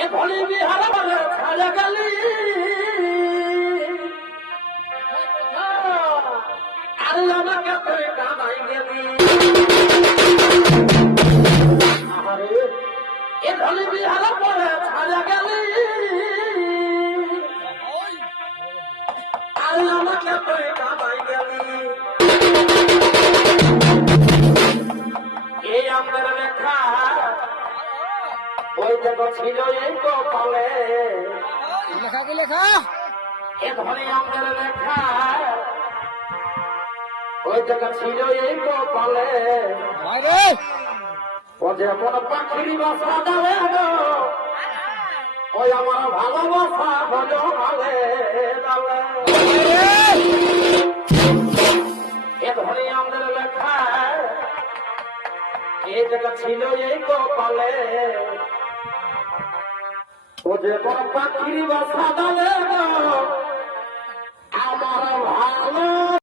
এ ধলি বিহার বলে ছাড়া গেলি আরে আমাকে তুই কামাই গেলি আরে এ ধলি বিহার বলে ছাড়া গেলি আরে আমাকে তুই কামাই গেলি এই আমাদের লেখা ওই দেখো ছিল এই কপালে লেখা কি লেখা এ ধরে আমাদের লেখা ওই দেখো ছিল এই কপালে রে ও যেমন পাখির বাসা দেবে গো ওই আমার ভালোবাসা হলো ভালে ডালে এ ধরে আমাদের লেখা এই দেখো ছিল এই কপালে ও যে কোন পাখির বাসা